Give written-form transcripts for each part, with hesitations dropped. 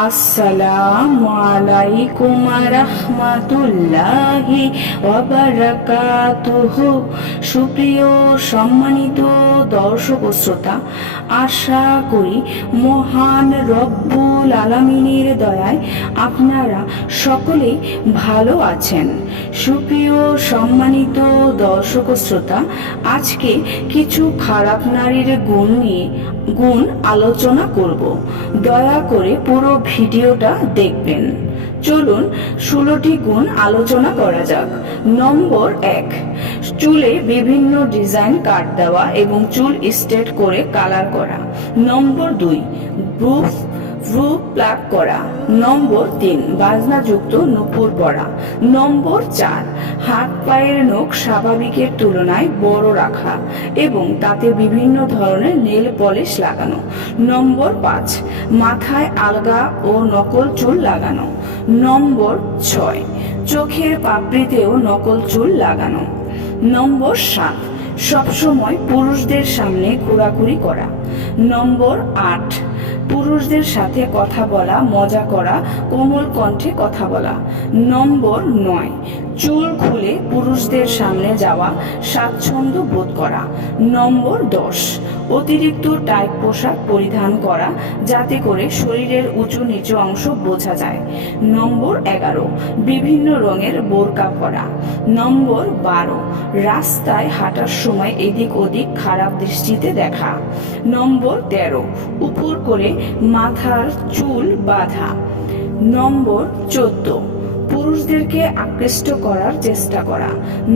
আসসালামু আলাইকুম রাহমাতুল্লাহি ওয়া বারাকাতুহু। সুপ্রিয় সম্মানিত দর্শক ও শ্রোতা, আশা করি মহান রব্বুল আলামিনের দয়ায় আপনারা সকলেই ভালো আছেন। সুপ্রিয় সম্মানিত দর্শক ও শ্রোতা, আজকে কিছু খারাপ নারীর গুণ আলোচনা করব। দয়া করে পুরো ভিডিওটা দেখবেন। চলুন 16টি গুণ আলোচনা করা যাক। নম্বর 1, চুলে বিভিন্ন ডিজাইন কাট দেওয়া এবং চুল স্ট্রেট করে কালার করা। নম্বর 2, ভ্রু প্লাক করা। নম্বর 3, বাজনাযুক্ত নূপুর পরা। নম্বর 4, হাত পায়ের নখ স্বাভাবিকের তুলনায় বড় রাখা এবং তাতে বিভিন্ন ধরনের নেল পলিশ লাগানো। নম্বর 5, মাথায় আলগা ও নকল চুল লাগানো। নম্বর 6, চোখের পাপড়িতেও নকল চুল লাগানো। নম্বর 7, সবসময় পুরুষদের সামনে ঘোরাঘুরি করা। নম্বর 8, পুরুষদের সাথে কথা বলা, মজা করা, কোমল কণ্ঠে কথা বলা। নম্বর 9, চুল খুলে পুরুষদের সামনে যাওয়া, স্বাচ্ছন্দ্য বোধ করা। নম্বর 10, অতিরিক্ত টাইট পোশাক পরিধান করা যাতে করে শরীরের উঁচু নিচু অংশ বোঝা যায়। নম্বর 11, বিভিন্ন রঙের বোরকা পরা। নম্বর 12, রাস্তায় হাঁটার সময় এদিক ওদিক খারাপ দৃষ্টিতে দেখা। নম্বর 13, উপর করে মাথার চুল বাঁধা। নম্বর 14, পুরুষদেরকে আকৃষ্ট করার চেষ্টা করা।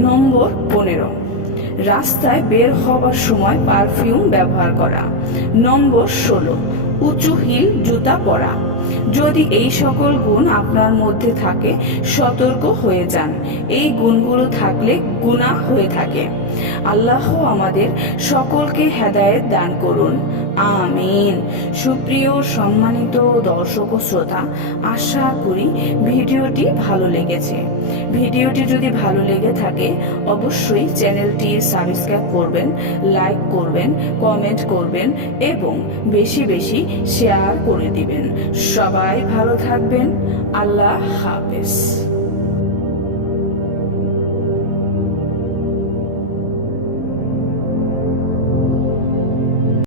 নম্বর 15, রাস্তায় বের হবার সময় পারফিউম ব্যবহার করা। নম্বর 16, উঁচু হিল জুতা পরা। যদি এই সকল গুণ আপনার মধ্যে থাকে, সতর্ক হয়ে যান। এই গুণগুলো থাকলে গুনাহ হয়ে থাকে। আল্লাহ আমাদের সকলকে হেদায়েত দান করুন, আমিন। সুপ্রিয় সম্মানিত দর্শক ও শ্রোতা, আশা করি ভিডিওটি ভালো লেগেছে। ভিডিওটি যদি ভালো লেগে থাকে অবশ্যই চ্যানেলটি সাবস্ক্রাইব করবেন, লাইক করবেন, কমেন্ট করবেন এবং বেশি বেশি শেয়ার করে দিবেন। সবাই ভালো থাকবেন। আল্লাহ হাফেজ।